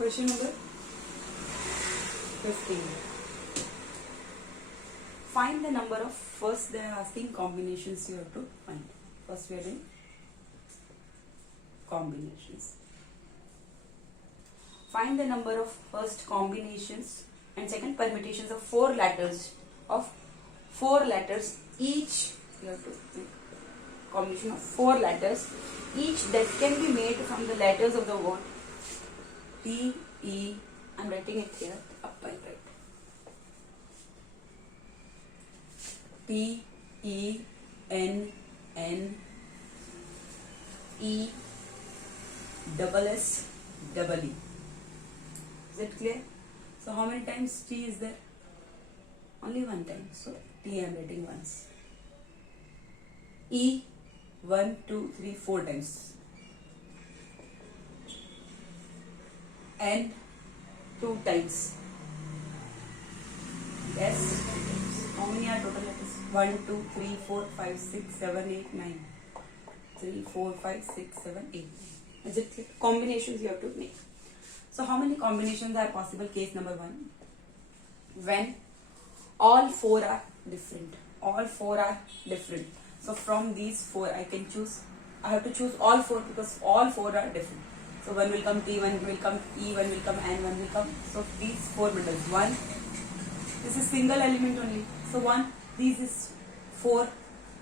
Question number 15. Find the number of, first they are asking combinations you have to find. First we are doing combinations. Find the number of first combinations and second permutations of four letters each. You have to make combination of four letters each that can be made from the letters of the word T, E. I'm writing it here up by right. T, E, N, N, E, double S, double E. Is it clear? So how many times T is there? Only one time. So T I am writing once. E, 1, 2, 3, 4 times. N, 2 times. S, 2 times. How many are total letters? 1, 2, 3, 4, 5, 6, 7, 8, 9. 3, 4, 5, 6, 7, 8. Is it clear? Combinations you have to make. So how many combinations are possible? Case number 1. When all four are different. All four are different. So from these four I can choose. I have to choose all four because all four are different. So one will come T, one will come E, one will come N, one will come. So these four bundles. One. This is single element only. So one. These is 4.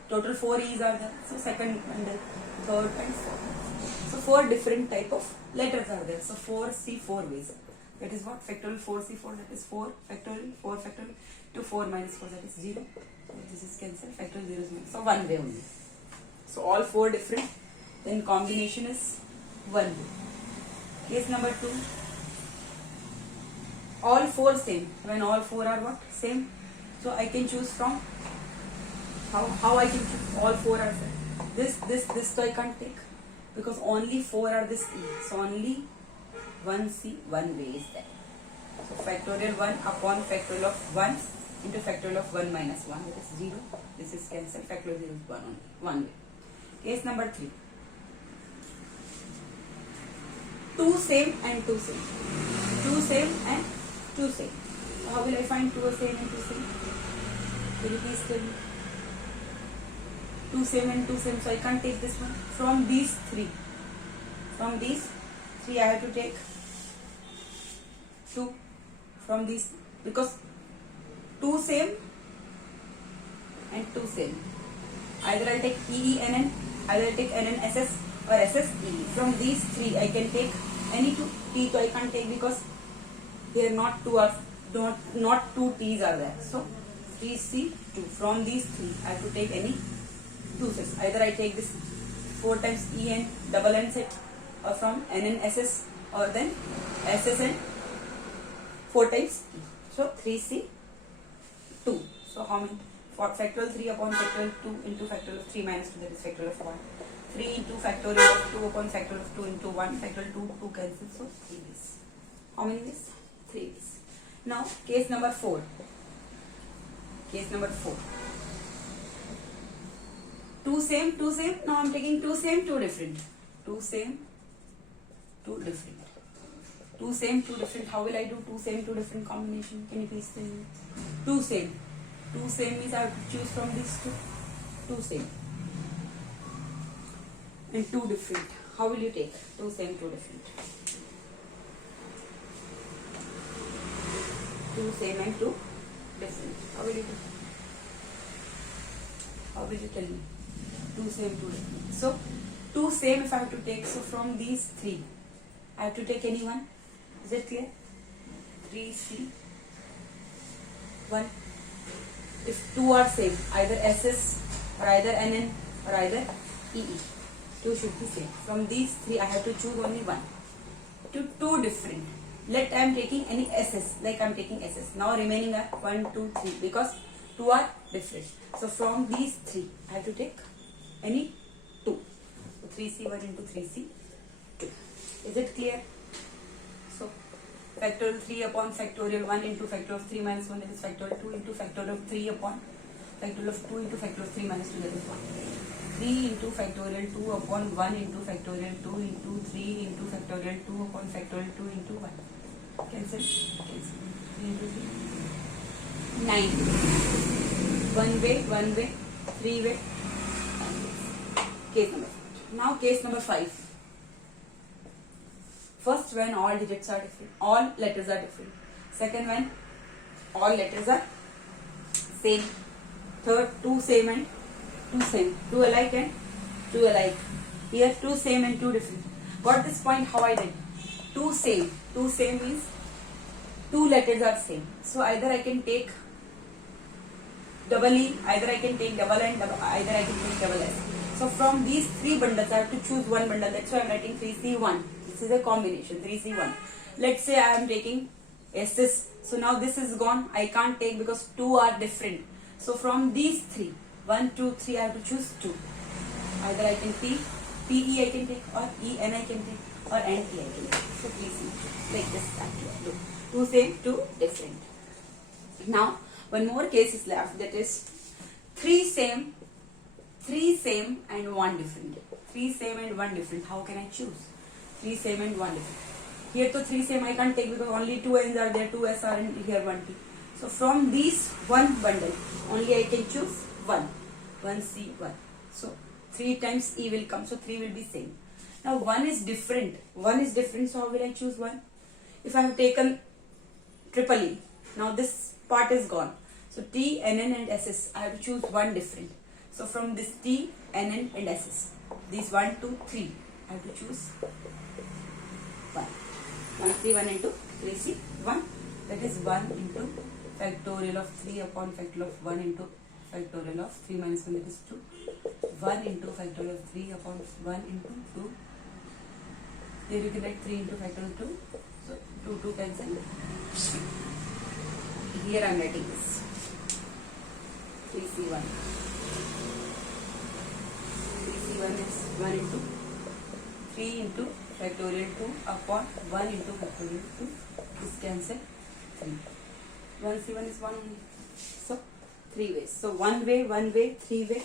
Total 4 E's are there. So second bundle, third and fourth. So 4 different type of letters are there. So 4C 4 ways. That is what? Factorial 4C4, that is 4 factorial, 4 factorial to 4 minus 4, that is 0. So this is cancelled, factorial 0 is 1. So one way only. So all 4 different. Then combination is one way. Case number 2. All 4 same. When all 4 are what? Same. So I can choose from how I can choose all 4 are same. This so I can't take because only 4 are this E. So only 1C, one way is there. So factorial 1 upon factorial of 1 into factorial of 1 minus 1, that is 0. This is cancelled. Factorial 0 is 1 only. One way. Case number 3. 2 same and 2 same. 2 same and 2 same. So how will I find 2 same and 2 same? Will you please tell me? 2 same and 2 same. So I can't take this one. From these 3. From these 3 I have to take 2 from these because 2 same and 2 same. Either I'll take EENN, either I'll take NNSS or SSE. From these 3 I can take any 2 T, so I can't take because they are not 2 or not 2 T's are there. So 3C 2. From these 3 I have to take any 2 sets. Either I take this 4 times EN double N set or from NNSS or then SSN 4 times E. So 3C 2. So how many? For factorial 3 upon factorial 2 into factorial of 3 minus 2, that is factorial of 1. 3 into factorial of 2 upon factorial of 2 into 1. Factorial 2 cancels. So 3 ways. How many ways? 3 ways. Now case number 4. Case number 4. 2 same, 2 same. Now I am taking 2 same, 2 different. 2 same, 2 different. 2 same, 2 different. How will I do 2 same, 2 different combination? Can you please tell me? 2 same. 2 same means I have to choose from these 2. 2 same. And 2 different. How will you take 2 same, 2 different? 2 same and 2 different. How will you do? How will you tell me? 2 same, 2 different. So 2 same if I have to take. So from these 3 I have to take any one. Is it clear? 3C 1. If 2 are same, either SS or either NN or either EE, 2 should be same. From these 3 I have to choose only one. 2 different. Let I am taking any SS, like I am taking SS. Now remaining are 1, 2, 3 because 2 are different. So from these 3 I have to take any 2. So 3C1 into 3C2. Is it clear? So factorial 3 upon factorial 1 into factorial of 3 minus 1, that is factorial 2 into factorial of 3 upon factorial of 2 into factorial of 3 minus 2, that is 1. 3 into factorial 2 upon 1 into factorial 2 into 3 into factorial 2 upon factorial 2 into 1. Cancel. 3 into 3. 9. One way, 3 way. Case number 4. Now case number 5. First when all digits are different, all letters are different. Second when all letters are same. Third, 2 same and 2 same. 2 alike and 2 alike. Here 2 same and 2 different. Got this point how I did? 2 same. 2 same means 2 letters are same. So either I can take double E, either I can take double N, either I can take double S. So from these 3 bundles I have to choose one bundle. That's why I am writing 3C1. This is a combination, 3C1. Let's say I am taking SS. So now this is gone. I can't take because 2 are different. So from these 3, 1, 2, 3, I have to choose 2. Either I can PE I can take, or EN I can take, or NT I can take. So please see, like this actually. 2 same, 2 different. Now one more case is left, that is 3 same and 1 different. 3 same and 1 different. How can I choose? 3 same and 1 different. Here to 3 same I can't take because only 2 N's are there, 2 S are and here 1 T. So from these one bundle only I can choose 1. 1C1. So 3 times E will come. So 3 will be same. Now 1 is different. 1 is different. So how will I choose 1? If I have taken triple E, now this part is gone. So T, NN and SS, I have to choose 1 different. So from this T, NN and SS, these 1, 2, 3, I have to choose 1. 1C1 into 3C1. That is 1 into factorial of 3 upon factorial of 1 into factorial of 3 minus 1, that is 2. 1 into factorial of 3 upon 1 into 2. Here you can write 3 into factorial 2. So 2 cancel. Here I am writing this. 3C1. 3C1 is 1 into 3 into factorial 2 upon 1 into factorial 2. This cancel 3. 1C1 is 1 only. So 3 ways. So 1 way, 3 way,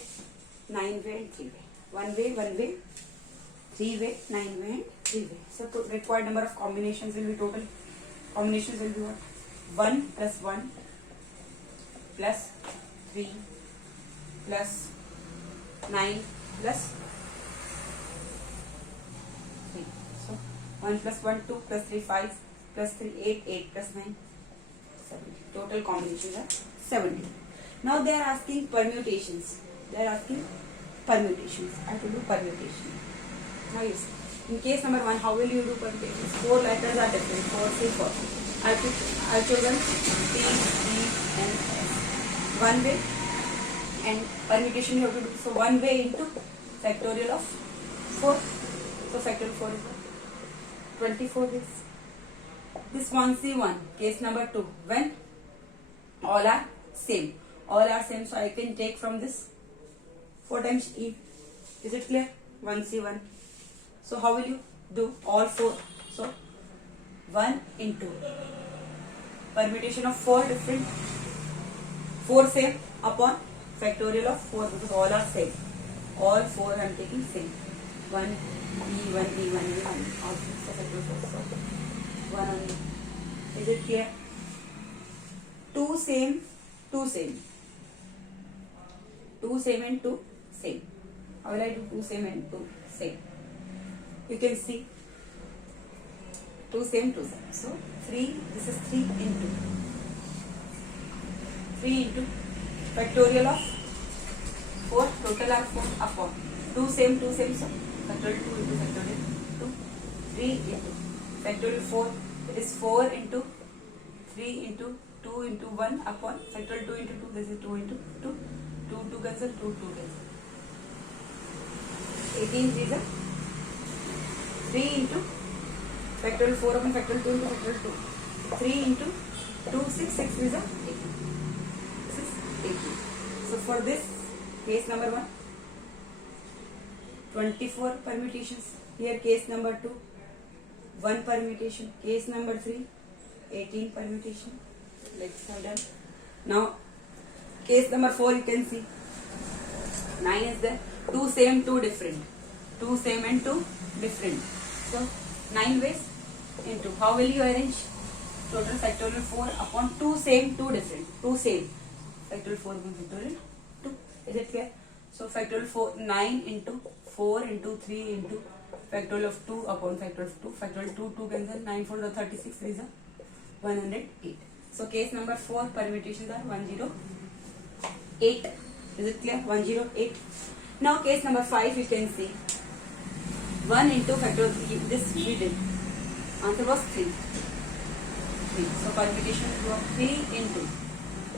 9 way and 3 way. 1 way, 3 way, 9 way and 3 way. So required number of combinations will be total. Combinations will be what? 1 plus 1 plus 3 plus 9 plus 3. So 1 plus 1, 2 plus 3, 5 plus 3, 8, 8 plus 9, 70. Total combinations are 70. Now they are asking permutations. I have to do permutation. Now you see. In case number 1, how will you do permutations? 4 letters are different. 4, 3, 4. I have chosen P, E, N, S. 1 way and permutation you have to do. So 1 way into factorial of 4. So factorial 4 is what? 24 ways. This 1C1, case number 2, when all are same. All are same, so I can take from this 4 times E. Is it clear? 1C1. So how will you do all 4? So 1 into permutation of 4 different, 4 same upon factorial of 4 because all are same. All 4 I am taking same. 1 E, 1 E, 1 E, 1 all 4 factorial 4. So 1 only. Is it clear? 2 same, 2 same. 2 same and 2 same. How will I do 2 same and 2 same? You can see 2 same, 2 same. So 3, this is 3 into 3 into factorial of 4, total are 4 upon 2 same, 2 same. So factorial 2 into factorial 2, 3 into factorial 4, it is 4 into 3 into 2 into 1 upon factorial 2 into 2, this is 2 into 2, 2 cancel, 2 cancel. 18 is 3 into factorial 4 upon factorial 2 into factorial 2. 3 into 2, 6 is 18. This is 18. So for this case number 1, 24 permutations. Here case number 2, 1 permutation. Case number 3, 18 permutation. Let's have done. Now case number 4 you can see 9 is there. 2 same, 2 different. 2 same and 2 different. So 9 ways into. How will you arrange? Total factorial 4 upon 2 same, 2 different. 2 same. Factorial 4 upon factorial 2. Is it clear? So factorial 4, 9 into 4 into 3 into factorial of 2 upon factorial of 2. Factorial 2, 2 cancel. 9 4 the 36, 3 is 108. So case number 4 permutations are 108. Is it clear? 108. Now case number 5 you can see 1 into factorial 3. This we did. Answer was 3. 3. So permutation was 3 into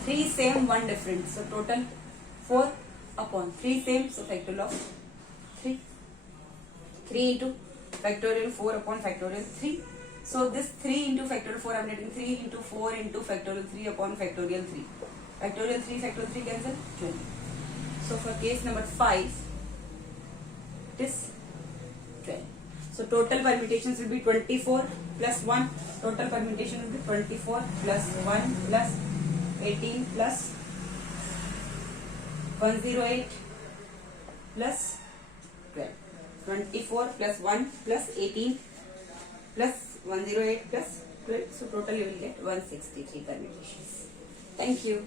3 same, 1 different. So total 4 upon 3 same. So factorial of 3. 3 into factorial 4 upon factorial 3. So this 3 into factorial 4 I am getting 3 into 4 into factorial 3 upon factorial 3. Factorial 3 factorial 3 cancel 20. So for case number 5 it is 12. So total permutations will be 24 plus 1. Total permutation will be 24 plus 1 plus 18 plus 108 plus 12. 24 plus 1 plus 18 plus 108 plus 12. So total you will get 163 permutations. Thank you.